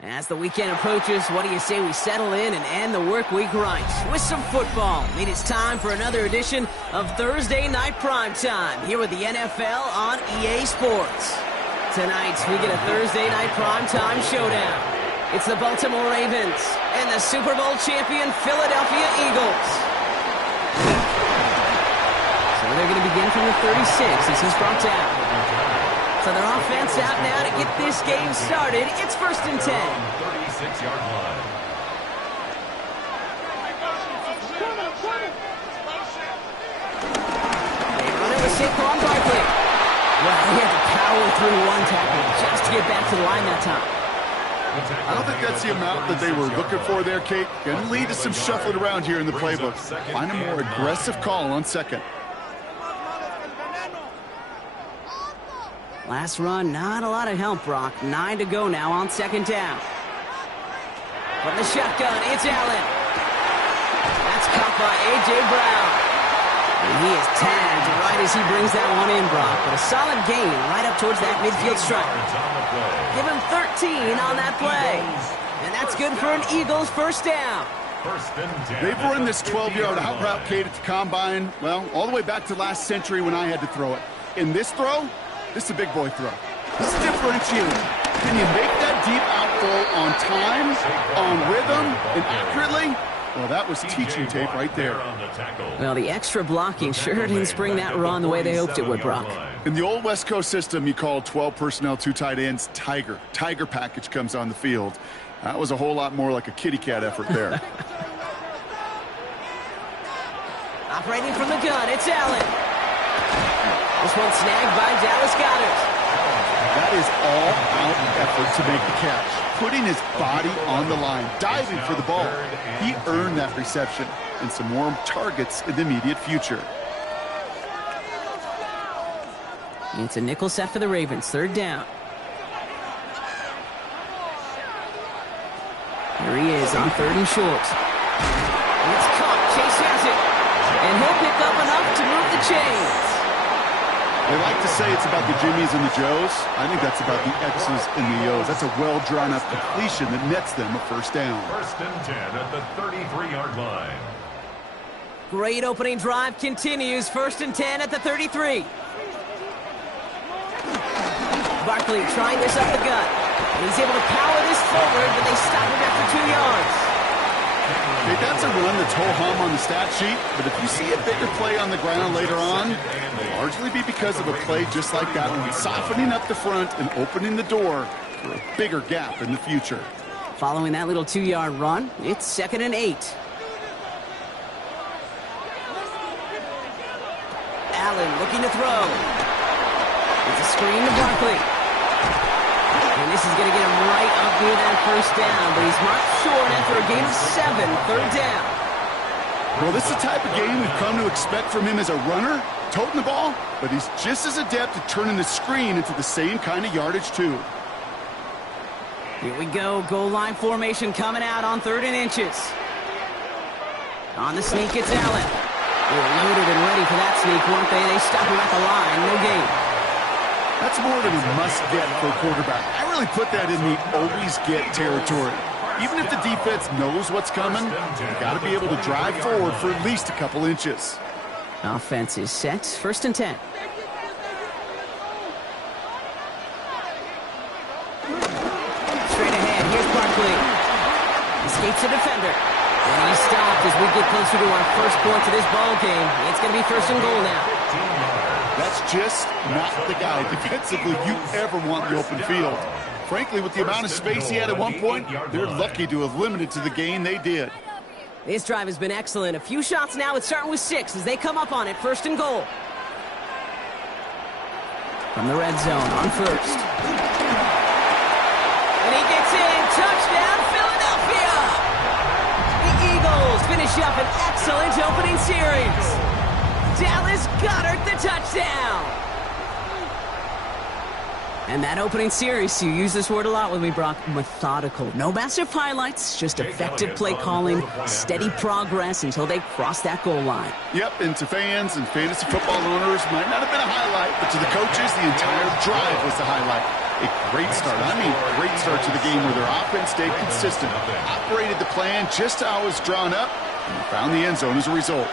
As the weekend approaches, what do you say we settle in and end the work week right with some football? It is time for another edition of Thursday Night Primetime here with the NFL on EA Sports. Tonight, we get a Thursday Night Primetime showdown. It's the Baltimore Ravens and the Super Bowl champion Philadelphia Eagles. So they're going to begin from the 36 as he's brought down. So their offense out now to get this game started. It's 1st and 10. 36-yard line. They run it with Saquon Barkley. Well, he had to power through one tackle just to get back to the line that time. I don't think that's the amount that they were looking for there, Kate. Going to lead to some shuffling around here in the playbook. Find a more aggressive call on second. Last run, not a lot of help, Brock. 9 to go now on 2nd down. From the shotgun, it's Allen. That's caught by A.J. Brown. And he is tagged right as he brings that one in, Brock. But a solid gain right up towards that midfield stripe. Give him 13 on that play. And that's good for an Eagles 1st down. They've run this 12-yard out route, Kate, at the combine, well, all the way back to last century when I had to throw it. In this throw, this is a big boy throw. This is differentiating. Can you make that deep out throw on time, on rhythm, and accurately? Well, that was teaching tape right there. Well, the extra blocking sure didn't spring that run the way they hoped it would, Brock. In the old West Coast system, you called 12 personnel, 2 tight ends, Tiger. Tiger package comes on the field. That was a whole lot more like a kitty cat effort there. Operating from the gun, it's Allen. This one snagged by Dallas Goedert. That is all-out effort to make the catch. Putting his body on the line, diving for the ball. He earned that reception and some more targets in the immediate future. It's a nickel set for the Ravens, 3rd down. Here he is on 3rd and short. It's caught. Chase has it. And he'll pick up enough to move the chains. They like to say it's about the Jimmies and the Joes. I think that's about the X's and the O's. That's a well-drawn-up completion that nets them a 1st down. 1st and 10 at the 33-yard line. Great opening drive continues. 1st and 10 at the 33. Barkley trying this up the gut. And he's able to power this forward, but they stop him after 2 yards. Okay, that's a run that's ho-hum on the stat sheet, but if you see a bigger play on the ground later on, it'll largely be because of a play just like that one, softening up the front and opening the door for a bigger gap in the future. Following that little 2-yard run, it's 2nd and 8. Allen looking to throw. It's a screen to Barkley. And this is going to get him right up near that first down, but he's marked short after a gain of 7, third down. Well, this is the type of game we've come to expect from him as a runner, toting the ball, but he's just as adept at turning the screen into the same kind of yardage, too. Here we go, goal line formation coming out on 3rd and inches. On the sneak, it's Allen. They were loaded and ready for that sneak, weren't they? They stop him at the line, no gain. That's more than a must-get for a quarterback. I really put that in the always-get territory. Even if the defense knows what's coming, you got to be able to drive forward for at least a couple inches. Offense is set, 1st and 10. Straight ahead, here's Barkley. Escapes the defender. And he's stopped as we get closer to our first point of this ball game. It's going to be 1st and goal now. That's just not the guy defensively you ever want in the open field. Frankly, with the amount of space he had at one point, they're lucky to have limited to the gain they did. This drive has been excellent. A few shots now. It's starting with 6 as they come up on it. 1st and goal. From the red zone on 1st. And he gets in. Touchdown, Philadelphia! The Eagles finish up an excellent opening series. Dallas Goedert the touchdown. And that opening series, you use this word a lot with me, Brock, methodical. No massive highlights, just effective play calling, steady progress until they cross that goal line. Yep, and to fans and fantasy football owners, might not have been a highlight, but to the coaches, the entire drive was the highlight. A great start. I mean, great start to the game where their offense stayed consistent, operated the plan just how it was drawn up, and found the end zone as a result.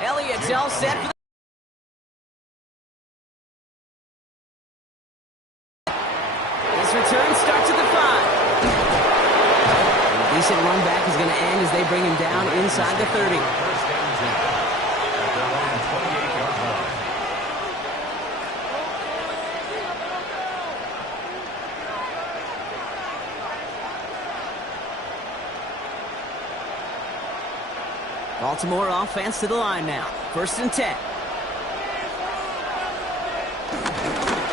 Elliott's all set for this return starts at the 5. A decent run back is going to end as they bring him down inside the 30. Baltimore offense to the line now. 1st and 10.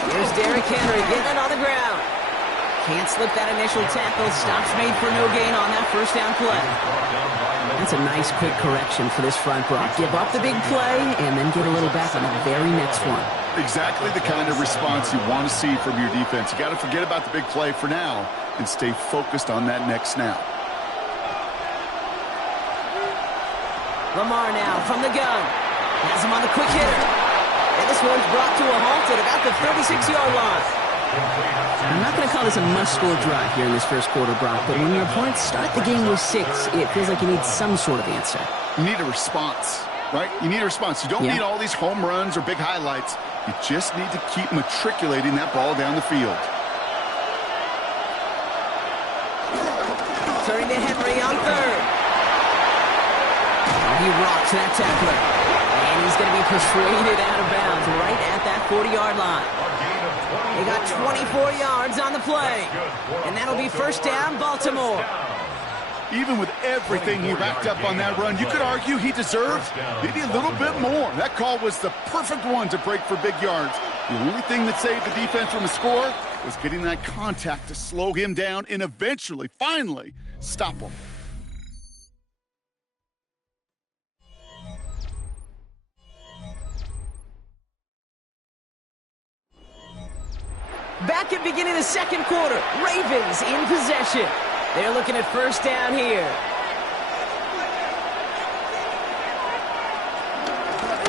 Here's Derrick Henry getting it on the ground. Can't slip that initial tackle. Stops made for no gain on that first down play. That's a nice quick correction for this front, Brock. Give up the big play and then get a little back on the very next one. Exactly the kind of response you want to see from your defense. You got to forget about the big play for now and stay focused on that next snap. Lamar now from the gun. Has him on the quick hitter. And this one's brought to a halt at about the 36-yard line. I'm not going to call this a must-score drive here in this first quarter, Brock, but when your opponents start the game with 6, it feels like you need some sort of answer. You need a response, right? You need a response. You don't need all these home runs or big highlights. You just need to keep matriculating that ball down the field. Turning to Henry on 3rd. He rocks that tackler. And he's going to be persuaded out of bounds right at that 40-yard line. They got 24 yards on the play. And that'll be 1st down, Baltimore. Even with everything he racked up on that run, you could argue he deserved maybe a little bit more. That call was the perfect one to break for big yards. The only thing that saved the defense from a score was getting that contact to slow him down and eventually, finally, stop him. Back at beginning of the second quarter, Ravens in possession. They're looking at 1st down here.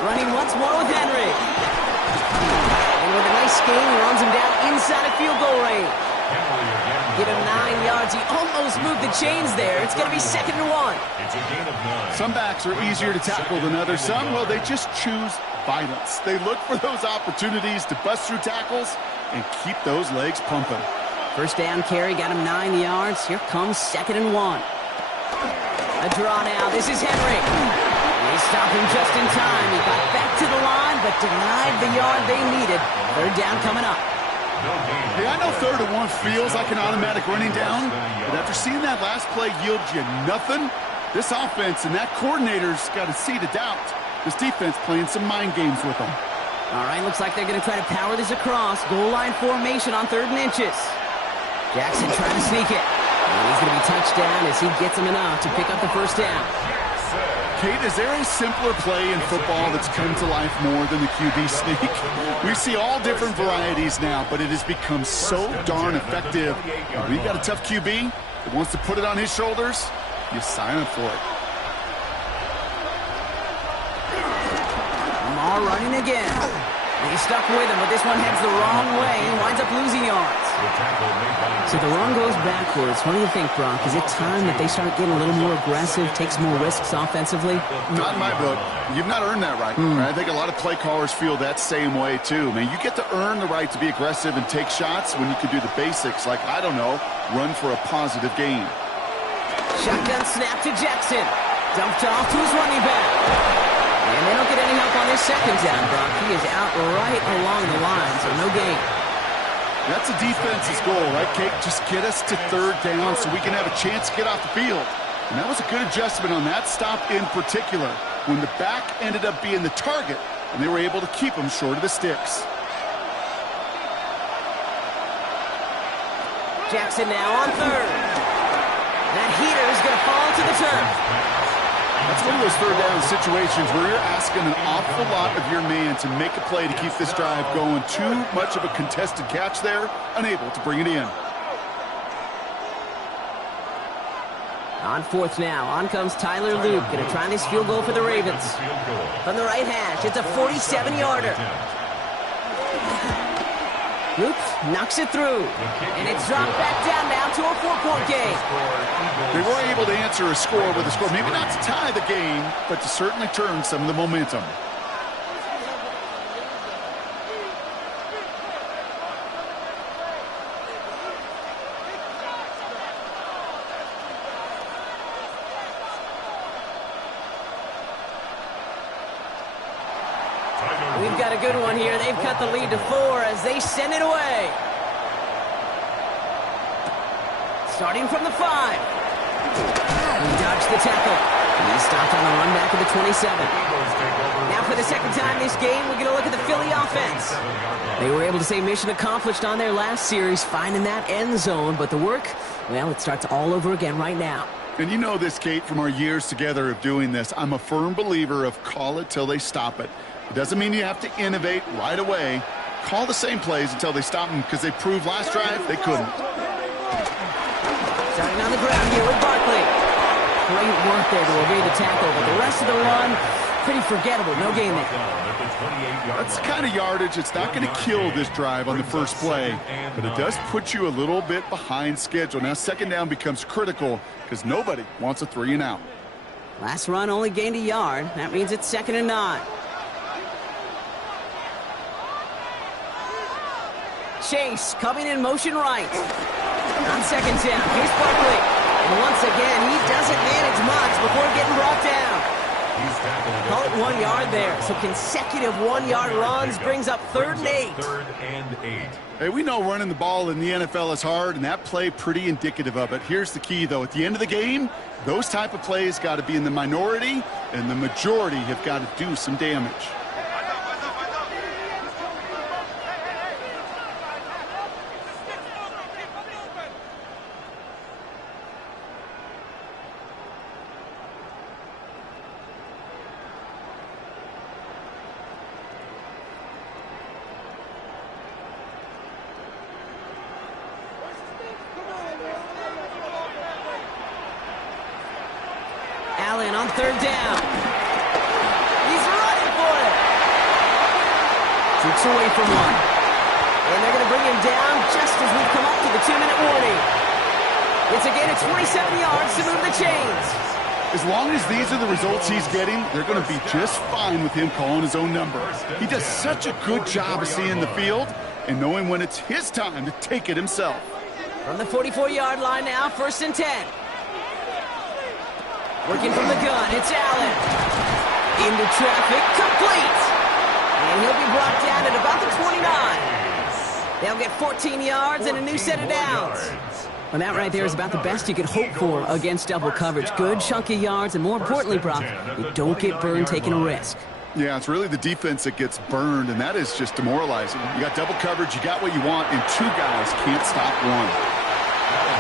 Running once more with Henry. And with a nice gain, he runs him down inside of field goal range. Give him 9 yards. He almost moved the chains there. It's going to be 2nd and 1. It's a gain of 9. Some backs are easier to tackle than others. Some, well, they just choose violence. They look for those opportunities to bust through tackles and keep those legs pumping. 1st down carry got him 9 yards. Here comes 2nd and 1. A draw now. This is Henry. They stopped him just in time. He got back to the line, but denied the yard they needed. Third down coming up. Hey, I know 3rd and 1 feels like an automatic running down, but after seeing that last play yield you nothing, this offense and that coordinator's got a seed of doubt. This defense playing some mind games with them. All right, looks like they're going to try to power this across. Goal line formation on 3rd and inches. Jackson trying to sneak it. And he's going to be touched down as he gets him enough to pick up the first down. Kate, is there a simpler play in football that's come to life more than the QB sneak? We see all different varieties now, but it has become so darn effective. When you got a tough QB that wants to put it on his shoulders, you sign up for it. Lamar running again. He's stuck with him, but this one heads the wrong way and winds up losing yards. So the run goes backwards. What do you think, Brock? Is it time that they start getting a little more aggressive, take some more risks offensively? Not in my book. You've not earned that right. I think a lot of play callers feel that same way, too. Man, you get to earn the right to be aggressive and take shots when you can do the basics, like, I don't know, run for a positive gain. Shotgun snap to Jackson. Dumped off to his running back. And they don't get any help on this second down, Brock. He is out right along the line, so no gain. That's a defense's goal, right, Kate? Just get us to 3rd down so we can have a chance to get off the field. And that was a good adjustment on that stop in particular, when the back ended up being the target, and they were able to keep him short of the sticks. Jackson now on 3rd. That heater is going to fall to the turf. That's one of those 3rd down situations where you're asking an awful lot of your man to make a play to keep this drive going. Too much of a contested catch there, unable to bring it in. On 4th now, on comes Tyler Luke, going to try this field goal for the Ravens. From the right hash, it's a 47-yarder. Luke knocks it through, and it's dropped back down now to a 4-point game. They were able to answer a score with a score, maybe not to tie the game, but to certainly turn some of the momentum. We've got a good one here. They've cut the lead to 4 as they send it away. Starting from the 5. He dodged the tackle. He's stopped on the run back of the 27. Now for the second time this game, we're going to look at the Philly offense. They were able to say mission accomplished on their last series, finding that end zone. But the work, well, it starts all over again right now. And you know this, Kate, from our years together of doing this. I'm a firm believer of call it till they stop it. It doesn't mean you have to innovate right away. Call the same plays until they stop them, because they proved last drive they couldn't. Starting on the ground here with Barkley. Great work there to obey the tackle, but the rest of the run, pretty forgettable. No gain there. That's the kind of yardage. It's not going to kill this drive on the first play, but it does put you a little bit behind schedule. Now second down becomes critical because nobody wants a 3 and out. Last run only gained a yard. That means it's 2nd and 9. Chase coming in motion right. On 2nd down, here's Barkley. And once again, he doesn't manage much before getting brought down. Call it 1 yard there. So consecutive 1-yard runs brings up 3rd and 8. 3rd and 8. Hey, we know running the ball in the NFL is hard, and that play pretty indicative of it. Here's the key, though. At the end of the game, those type of plays got to be in the minority, and the majority have got to do some damage. Allen on 3rd down. He's running for it. Shoots away from one. And they're going to bring him down just as we come up to the 2-minute warning. It's again at 27 yards to move the chains. As long as these are the results he's getting, they're going to be just fine with him calling his own number. He does such a good job of seeing the field and knowing when it's his time to take it himself. From the 44-yard line now, 1st and 10. Working from the gun, it's Allen. Into traffic, complete. And he'll be brought down at about the 29. They'll get 14 yards and a new set of downs. Well, that right there is about the best you could hope for against double coverage. Good chunky yards, and more importantly, Brock, you don't get burned taking a risk. Yeah, it's really the defense that gets burned, and that is just demoralizing. You got double coverage, you got what you want, and two guys can't stop one.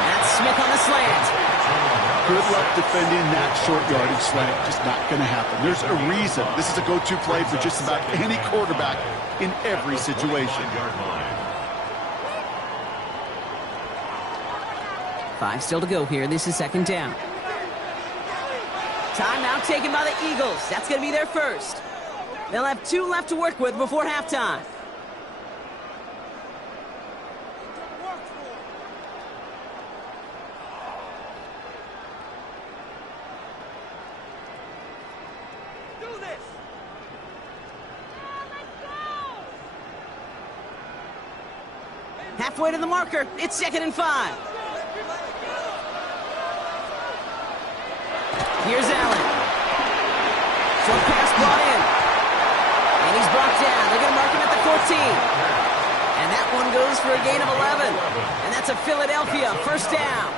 That's Smith on the slant. Good luck defending that short yardage slant. Just not going to happen. There's a reason. This is a go-to play for just about any quarterback in every situation. 5 still to go here. This is second down. Timeout taken by the Eagles. That's going to be their first. They'll have 2 left to work with before halftime. Halfway to the marker. It's 2nd and 5. Here's Allen. Short pass brought in. And he's brought down. They're going to mark him at the 14. And that one goes for a gain of 11. And that's a Philadelphia first down.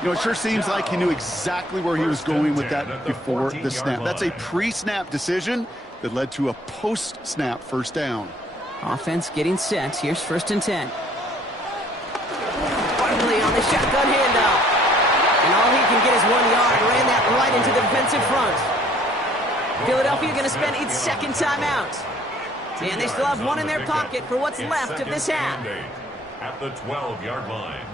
You know, it sure seems like he knew exactly where he was going with that before the snap. That's a pre-snap decision that led to a post-snap first down. Offense getting set. Here's 1st and 10. Barkley on the shotgun handoff. And all he can get is 1 yard. Ran that right into the defensive front. Philadelphia going to spend its second timeout. And they still have 1 in their pocket for what's left of this half. At the 12-yard line.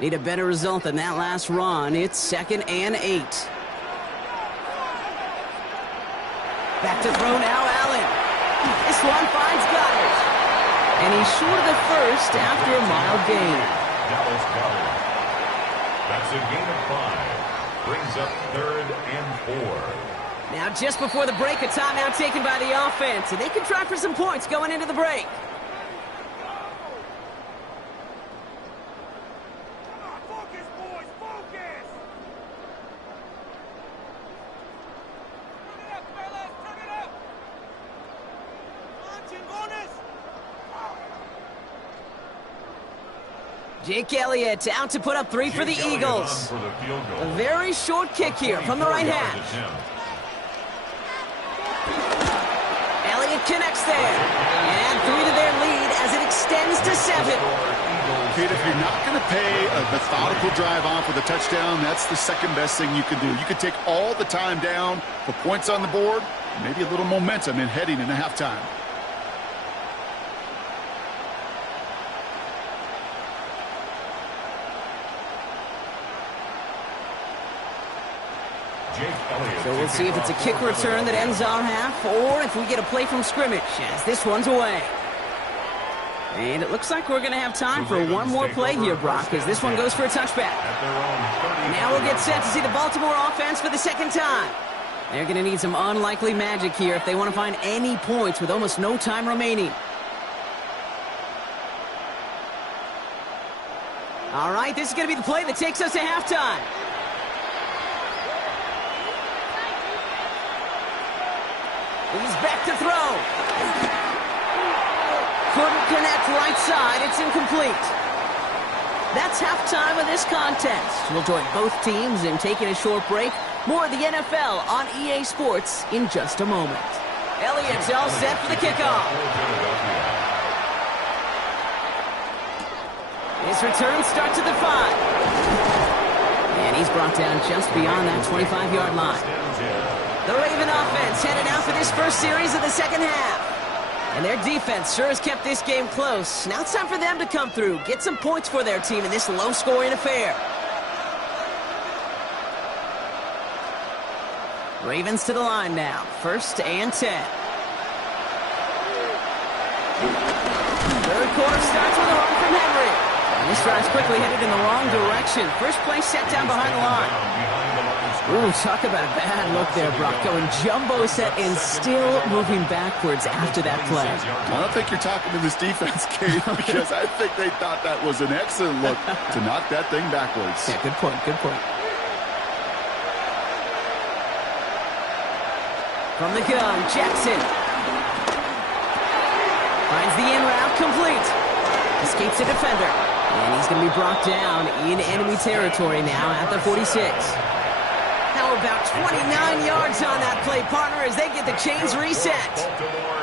Need a better result than that last run. It's 2nd and 8. Back to throw now, Allen. This one finds Goddard. And he's short of the first after a mild gain. Dallas Goddard. That's a gain of 5. Brings up 3rd and 4. Now just before the break, a timeout taken by the offense. And they can try for some points going into the break. Jake Elliott out to put up 3 for the Eagles. A very short kick here from the right hash. Elliott connects there. And 3 to their lead as it extends to 7. Kate, if you're not going to pay a methodical drive off with a touchdown, that's the second best thing you can do. You can take all the time down, put points on the board, maybe a little momentum in heading into halftime. So we'll see if it's a kick return that ends our half, or if we get a play from scrimmage, as this one's away. And it looks like we're going to have time for one more play here, Brock, as this one goes for a touchback. Now we'll get set to see the Baltimore offense for the second time. They're going to need some unlikely magic here if they want to find any points with almost no time remaining. All right, this is going to be the play that takes us to halftime. He's back to throw. Couldn't connect right side. It's incomplete. That's halftime of this contest. We'll join both teams in taking a short break. More of the NFL on EA Sports in just a moment. Elliott's all set for the kickoff. His return starts at the 5. And he's brought down just beyond that 25-yard line. The Raven offense headed out for this first series of the second half. And their defense sure has kept this game close. Now it's time for them to come through, get some points for their team in this low-scoring affair. Ravens to the line now. 1st and 10. Third quarter starts with a run from Henry. And this drive's quickly headed in the wrong direction. First play set down behind the line. Ooh, talk about a bad look there, Brock. Going jumbo set and still moving backwards after that play. I don't think you're talking to this defense, Kate, because I think they thought that was an excellent look to knock that thing backwards. Yeah, good point, good point. From the gun, Jackson. Finds the in route, complete. Escapes a defender. And he's going to be brought down in enemy territory now at the 46. How about 29 yards on that play, partner, as they get the chains reset.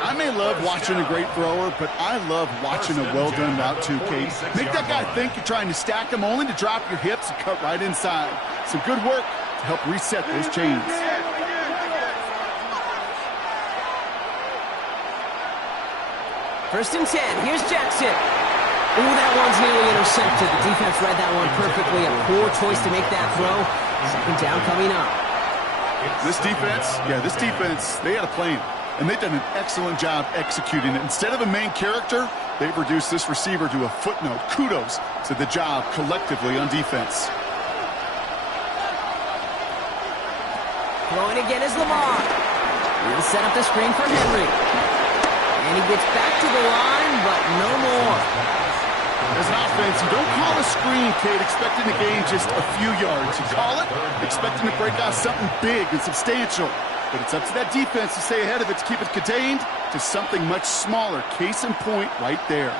I may love watching a great thrower, but I love watching a well-done route too, Kate. Make that guy think you're trying to stack him only to drop your hips and cut right inside. Some good work to help reset those chains. First and 10. Here's Jackson. Ooh, that one's nearly intercepted. The defense read that one perfectly. A poor choice to make that throw. Second down coming up. This defense, they had a plan, and they've done an excellent job executing it. Instead of a main character, they've reduced this receiver to a footnote. Kudos to the job collectively on defense. Throwing again is Lamar. He'll set up the screen for Henry. And he gets back to the line, but no more. As an offense, you don't call a screen, Kate, expecting to gain just a few yards. You call it expecting to break out something big and substantial. But it's up to that defense to stay ahead of it, to keep it contained to something much smaller. Case in point right there.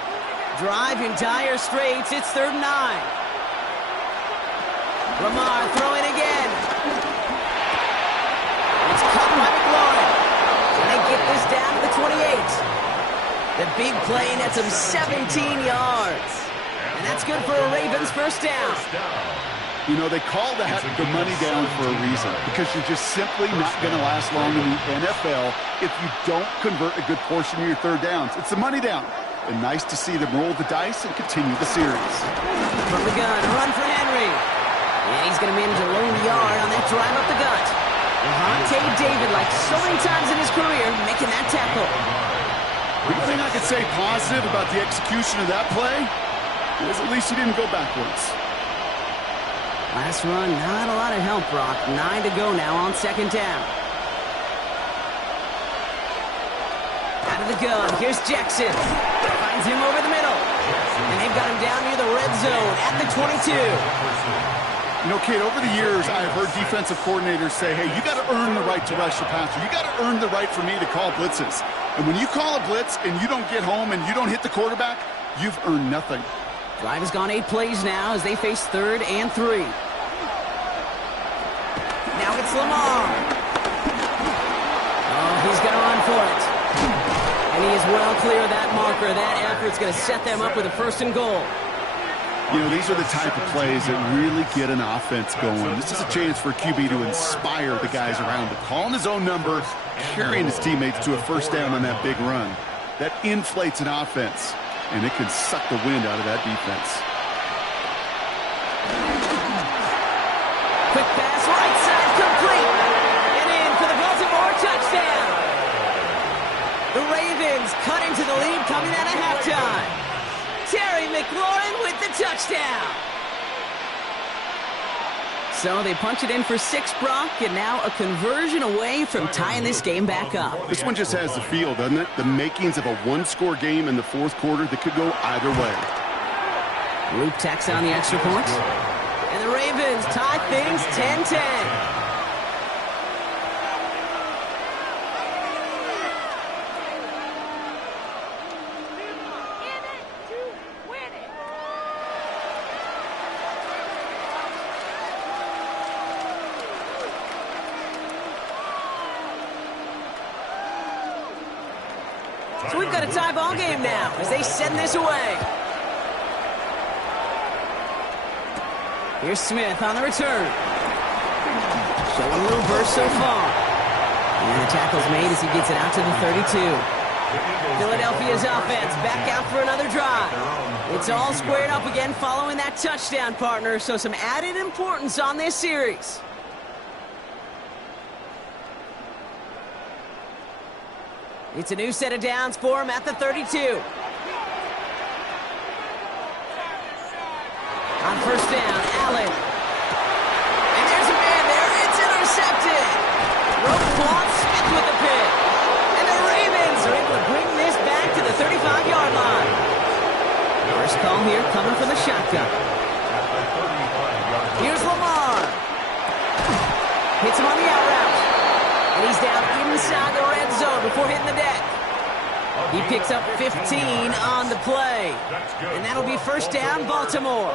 Drive in dire straits. It's 3rd and 9. Lamar throwing again. It's caught by McLaurin. And they get this down to the 28. The big play nets him 17 yards. And that's good for a Ravens first down. You know, they call that the money down for a reason, because you're just simply not going to last long in the NFL if you don't convert a good portion of your 3rd downs. It's the money down. And nice to see them roll the dice and continue the series. From the gun, run for Henry. And he's going to manage a lone yard on that drive up the gut. Vontae David, like so many times in his career, making that tackle. One thing I could say positive about the execution of that play is at least he didn't go backwards. Last run, not a lot of help, Brock. 9 to go now on 2nd down. Out of the gun, here's Jackson. Finds him over the middle. And they've got him down near the red zone at the 22. You know, Kate, over the years, I've heard defensive coordinators say, hey, you got to earn the right to rush the passer. You got to earn the right for me to call blitzes. And when you call a blitz and you don't get home and you don't hit the quarterback, you've earned nothing. Drive has gone 8 plays now as they face 3rd and 3. Now it's Lamar. Oh, he's going to run for it. And he is well clear of that marker. That effort's going to set them up with a 1st and goal. You know, these are the type of plays that really get an offense going. This is a chance for a QB to inspire the guys around him. Calling his own number, carrying his teammates to a 1st down on that big run. That inflates an offense, and it can suck the wind out of that defense. Quick pass, right side, complete. And in for the Baltimore touchdown. The Ravens cut into the lead coming out of halftime. Terry McLaurin with the touchdown. So they punch it in for 6, Brock, and now a conversion away from tying this game back up. This one just has the feel, doesn't it? The makings of a 1-score game in the 4th quarter that could go either way. Luke tacks on the extra point. And the Ravens tie things 10-10. So we've got a tie ball game now as they send this away. Here's Smith on the return. Showing a little burst so far. And the tackle's made as he gets it out to the 32. Philadelphia's offense back out for another drive. It's all squared up again following that touchdown, partner, so some added importance on this series. It's a new set of downs for him at the 32. On 1st down, Allen. And there's a man there. It's Claude Smith with the pick. And the Ravens are able to bring this back to the 35-yard line. First call here coming from the shotgun. Here's Lamar. Hits him on the out route. And he's down inside the red zone before hitting the deck. He picks up 15 on the play. And that'll be first down, Baltimore.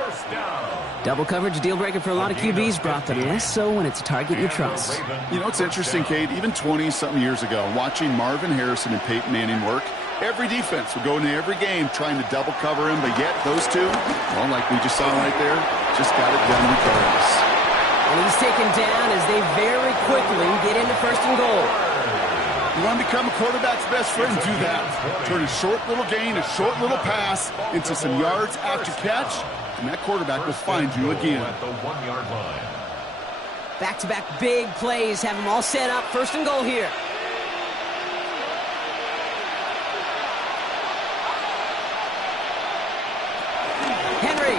Double coverage deal breaker for a lot of QBs, Brock, but less so when it's a target you trust. You know, it's interesting, Kate, even 20-something years ago, watching Marvin Harrison and Peyton Manning work, every defense would go into every game trying to double cover him, but yet those two, well, like we just saw right there, just got it done regardless. And he's taken down as they very quickly get into first and goal. You want to become a quarterback's best friend? Do that. Turn a short little gain, a short little pass into some yards after catch, and that quarterback will find you again. At the 1-yard line. Back-to-back big plays have them all set up. First and goal here. Henry.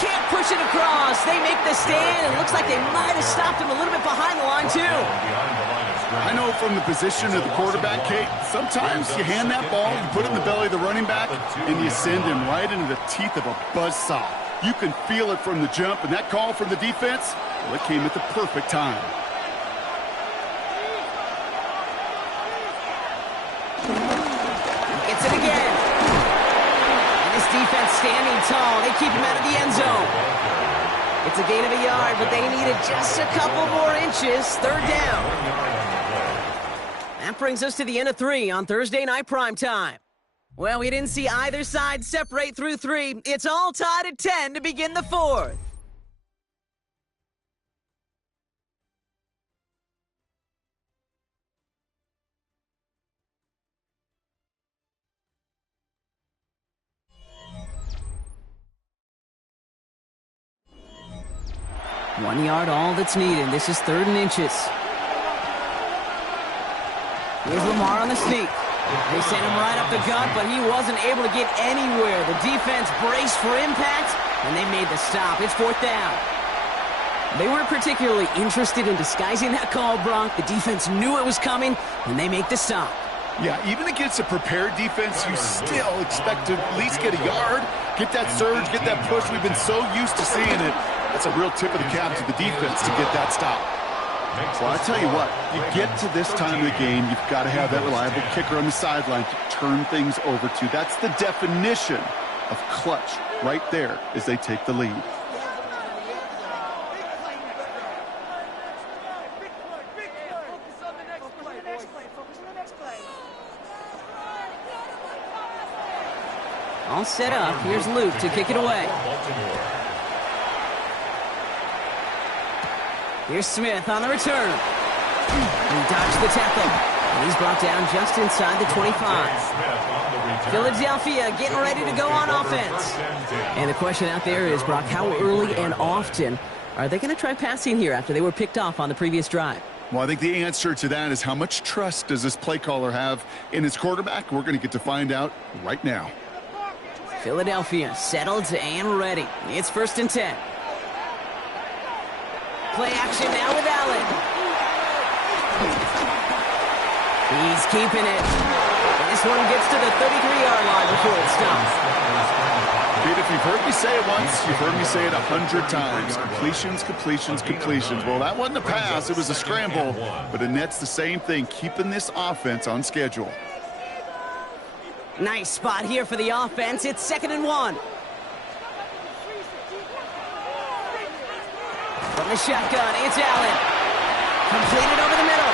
Can't push it across. They make the stand. It looks like they might have stopped him a little bit behind the line, too. I know from the position of the quarterback, Kate, sometimes you hand that ball, you put it in the belly of the running back, and you send him right into the teeth of a buzzsaw. You can feel it from the jump, and that call from the defense, well, it came at the perfect time. Gets it again. And this defense standing tall. They keep him out of the end zone. It's a gain of a yard, but they needed just a couple more inches. Third down. That brings us to the end of 3 on Thursday Night Primetime. Well, we didn't see either side separate through 3. It's all tied at 10 to begin the 4th. One yard, all that's needed. This is 3rd and inches. Here's Lamar on the sneak. They sent him right up the gut, but he wasn't able to get anywhere. The defense braced for impact, and they made the stop. It's 4th down. They weren't particularly interested in disguising that call, Brock. The defense knew it was coming, and they make the stop. Yeah, even against a prepared defense, you still expect to at least get a yard, get that surge, get that push. We've been so used to seeing it. That's a real tip of the cap to the defense to get that stop. Well, I tell you what, you get to this time of the game, you've got to have that reliable kicker on the sideline to turn things over to. That's the definition of clutch right there as they take the lead. All set up. Here's Luke to kick it away. Here's Smith on the return. He dodged the tackle. And he's brought down just inside the 25. Philadelphia getting ready to go on offense. And the question out there is, Brock, how early and often are they going to try passing here after they were picked off on the previous drive? Well, I think the answer to that is how much trust does this play caller have in his quarterback? We're going to get to find out right now. Philadelphia settled and ready. It's 1st and 10. Play action now with Allen. He's keeping it. And this one gets to the 33-yard line before it stops. Kid, if you've heard me say it once, you've heard me say it 100 times. Completions, completions, completions. Well, that wasn't a pass. It was a scramble. But Annette's the same thing, keeping this offense on schedule. Nice spot here for the offense. It's 2nd and 1. From the shotgun, it's Allen. Completed over the middle.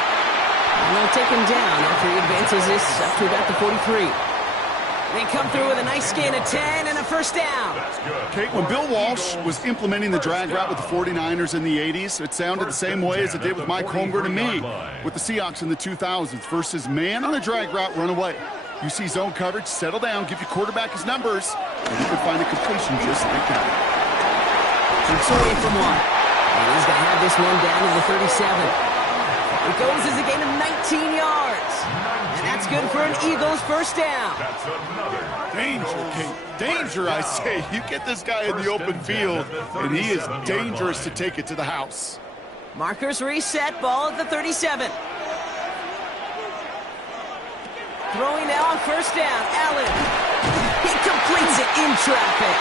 And they'll take him down after he advances this up to about the 43. They come through with a nice gain of 10 and a first down. Kate, when Bill Walsh was implementing the drag route with the 49ers in the 80s, it sounded the same way as it did with Mike Holmgren and me with the Seahawks in the 2000s versus man on the drag route, run away. You see zone coverage, settle down, give your quarterback his numbers, and you can find a completion just like that. It's away from one. And he's going to have this one down to the 37. It goes as a gain of 19 yards. And that's good for an Eagles first down. Danger, Kate. Danger, I say. You get this guy in the open field, and he is dangerous to take it to the house. Markers reset, ball at the 37. Throwing now on first down, Allen. He completes it in traffic.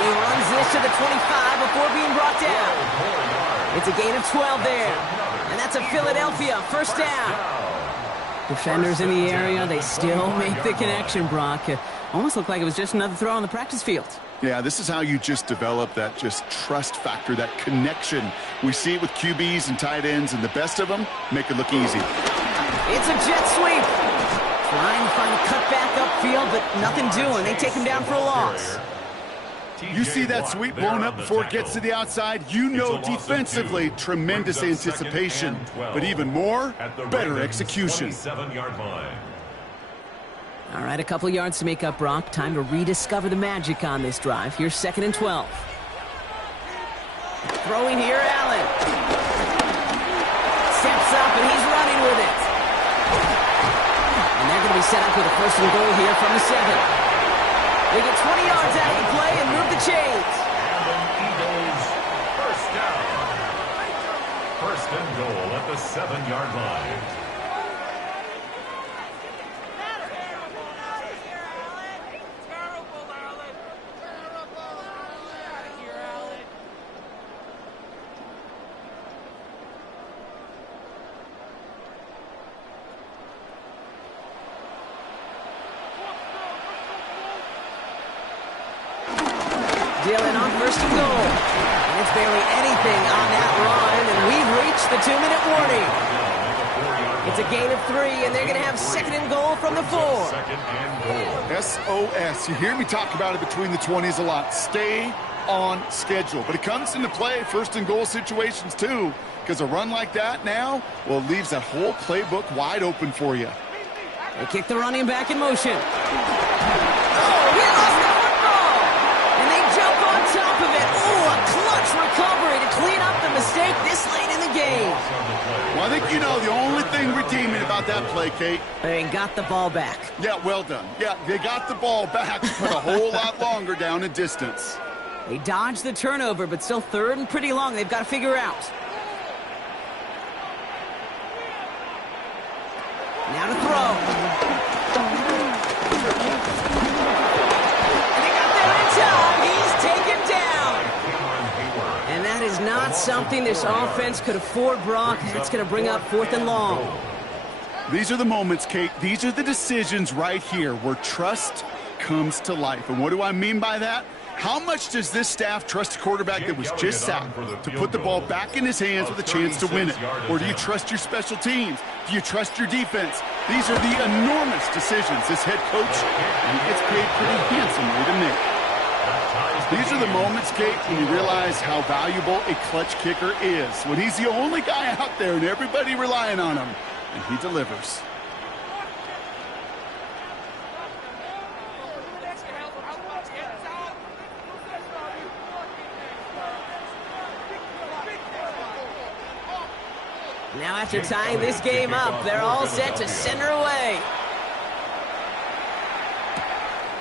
He runs this to the 25 before being brought down. It's a gain of 12 there. And that's a Philadelphia first down. Defenders in the area, they still make the connection, Brock. It almost looked like it was just another throw on the practice field. Yeah, this is how you just develop that just trust factor, that connection. We see it with QBs and tight ends, and the best of them make it look easy. It's a jet sweep. Trying to find a cutback upfield, but nothing doing. They take him down for a loss. You see that sweep blown up before it gets to the outside, you know defensively, tremendous anticipation. But even more, better execution. All right, a couple yards to make up, Brock. Time to rediscover the magic on this drive. Here's 2nd and 12. Throwing here, Allen. Steps up, and he's running with it. And they're going to be set up with a 1st and goal here from the 7. They get 20 yards out of the play and move the chains. And an Eagles first down. 1st and goal at the 7-yard line. Dillon on 1st and goal. And it's barely anything on that run, and we've reached the 2-minute warning. It's a gain of 3, and they're going to have 2nd and goal from the 4. SOS. You hear me talk about it between the 20s a lot. Stay on schedule. But it comes into play 1st and goal situations too, because a run like that now, well, it leaves that whole playbook wide open for you. They kick the running back in motion. Oh, he lost the football! And they jump on top of it. Oh, a clutch recovery to clean up the mistake this late in the game. Well, I think you know the only thing redeeming about that play, Kate. They got the ball back. Yeah, well done. Yeah, they got the ball back, but a whole lot longer down in distance. They dodged the turnover, but still 3rd and pretty long. They've got to figure out. Now to throw. And they got there in time. He's taken down. And that is not something this offense could afford, Brock. That's going to bring up 4th and long. These are the moments, Kate. These are the decisions right here where trust comes to life. And what do I mean by that? How much does this staff trust a quarterback that was just sacked to put the ball back in his hands with a chance to win it? Or do you trust your special teams? Do you trust your defense? These are the enormous decisions this head coach, and he gets paid pretty handsomely to make. These are the moments, Kate, when you realize how valuable a clutch kicker is. When he's the only guy out there and everybody relying on him, and he delivers. Now after tying this game up, they're all set to center away.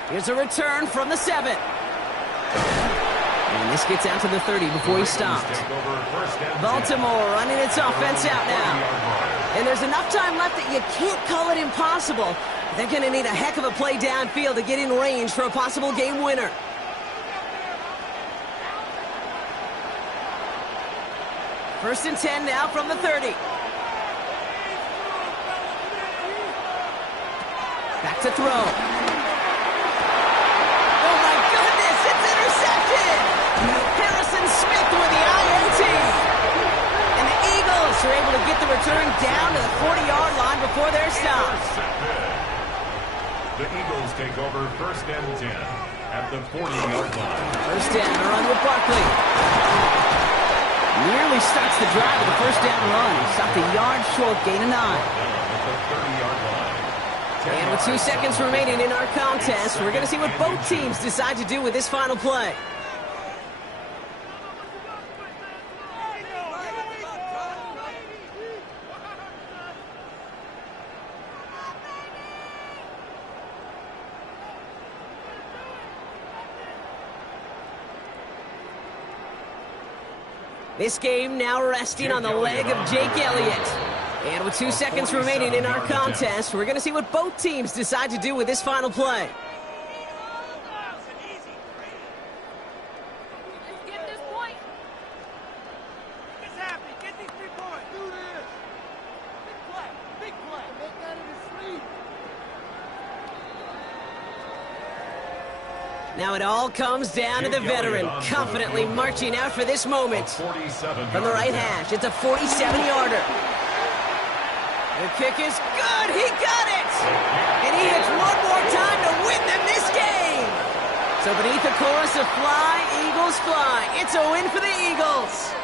Here's a return from the 7. And this gets out to the 30 before he stopped. Baltimore running its offense out now. And there's enough time left that you can't call it impossible. They're going to need a heck of a play downfield to get in range for a possible game winner. First and 10 now from the 30. Back to throw. Oh my goodness, it's intercepted! Harrison Smith with the INT. And the Eagles are able to get the return down to the 40-yard line before they're stopped. The Eagles take over 1st and 10 at the 40-yard line. First down, a run with Barkley. Nearly starts the drive with a first down run. Stopped a yard short, gain of 9. And with 2 seconds remaining in our contest, we're going to see what both teams decide to do with this final play. This game now resting on the leg of Jake Elliott. And with 2 seconds remaining in our contest, we're going to see what both teams decide to do with this final play. Now it all comes down to the veteran, confidently marching out for this moment. From the right hash, it's a 47-yarder. The kick is good, he got it! And he hits one more time to win them this game! So beneath the chorus of fly, Eagles fly. It's a win for the Eagles!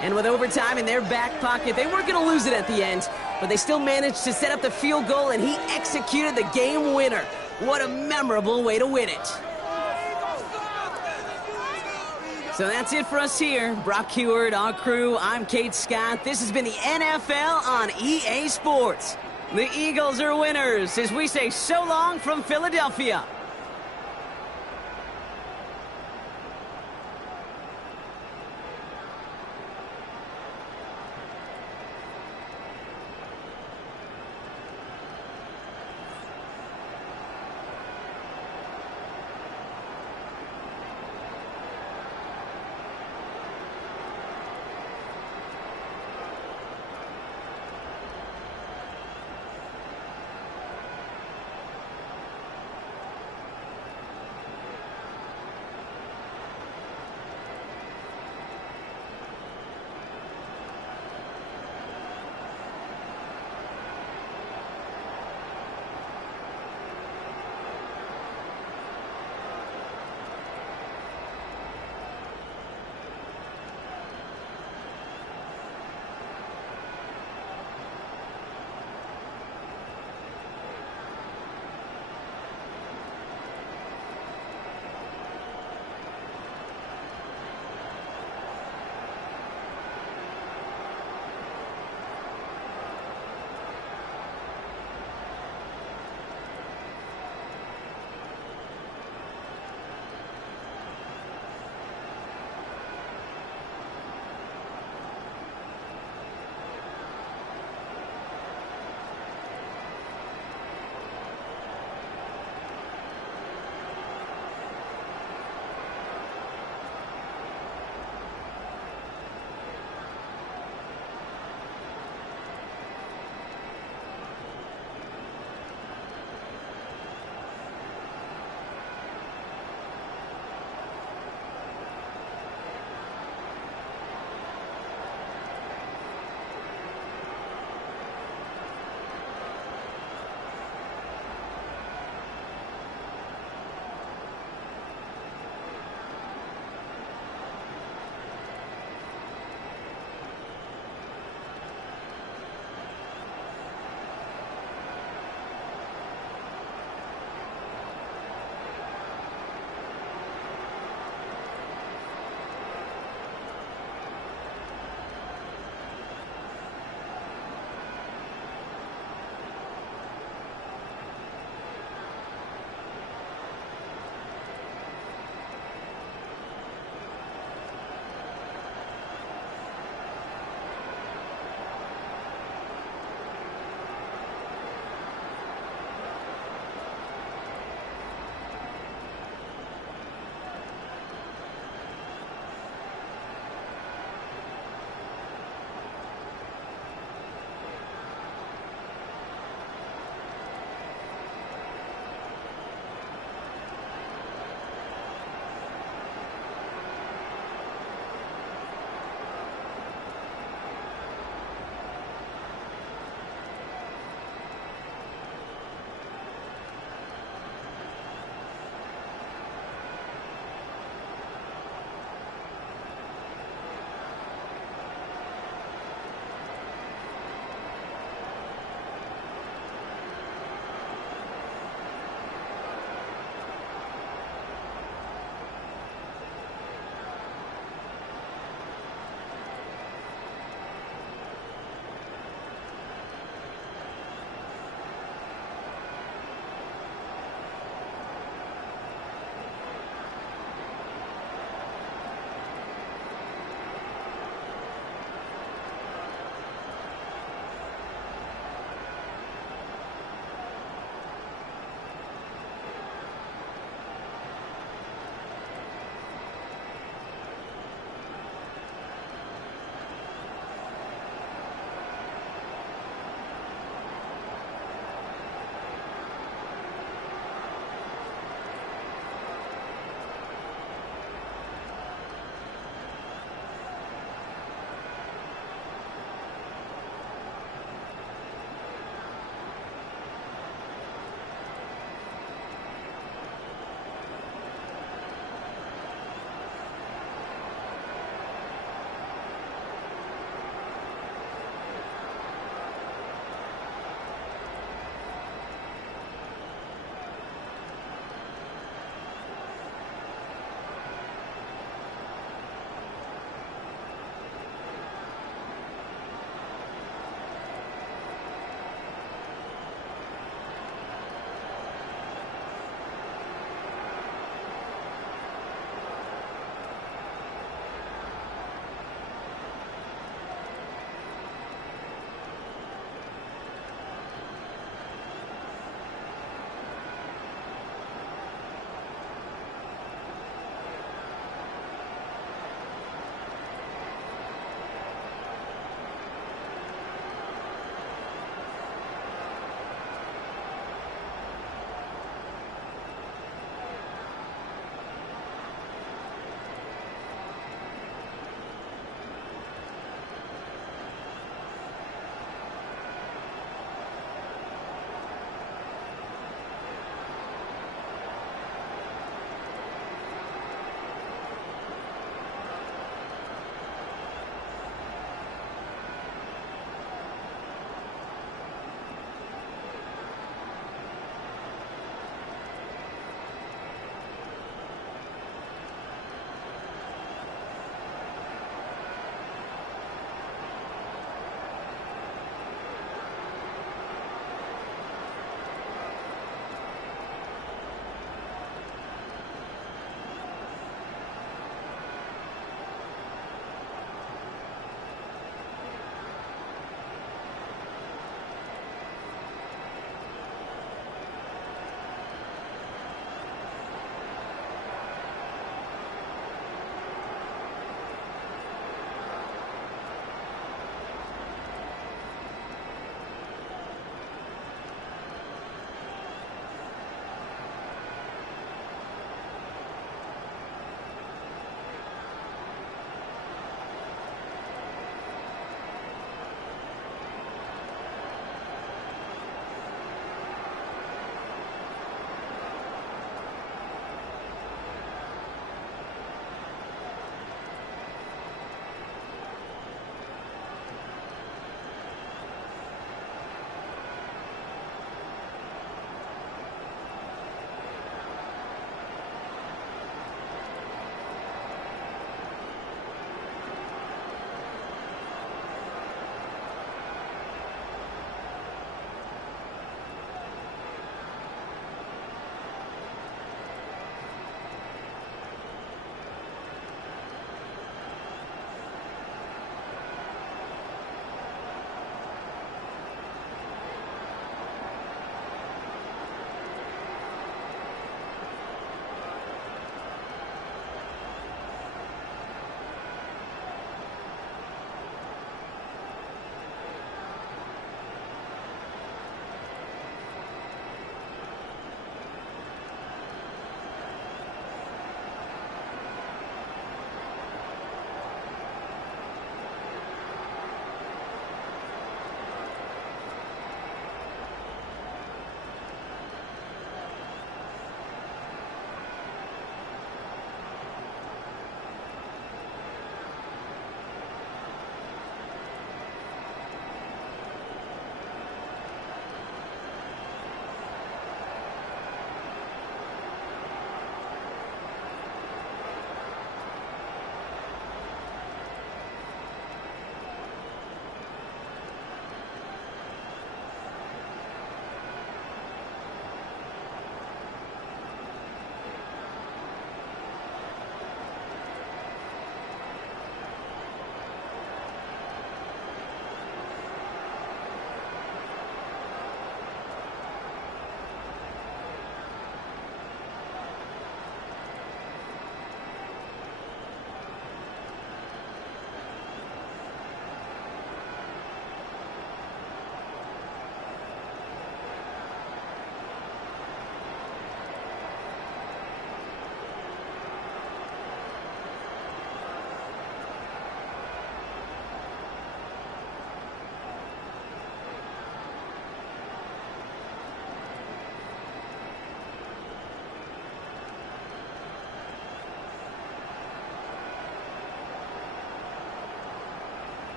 And with overtime in their back pocket, they weren't going to lose it at the end, but they still managed to set up the field goal, and he executed the game winner. What a memorable way to win it. So that's it for us here. Brock Huard, our crew, I'm Kate Scott. This has been the NFL on EA Sports. The Eagles are winners as we say so long from Philadelphia.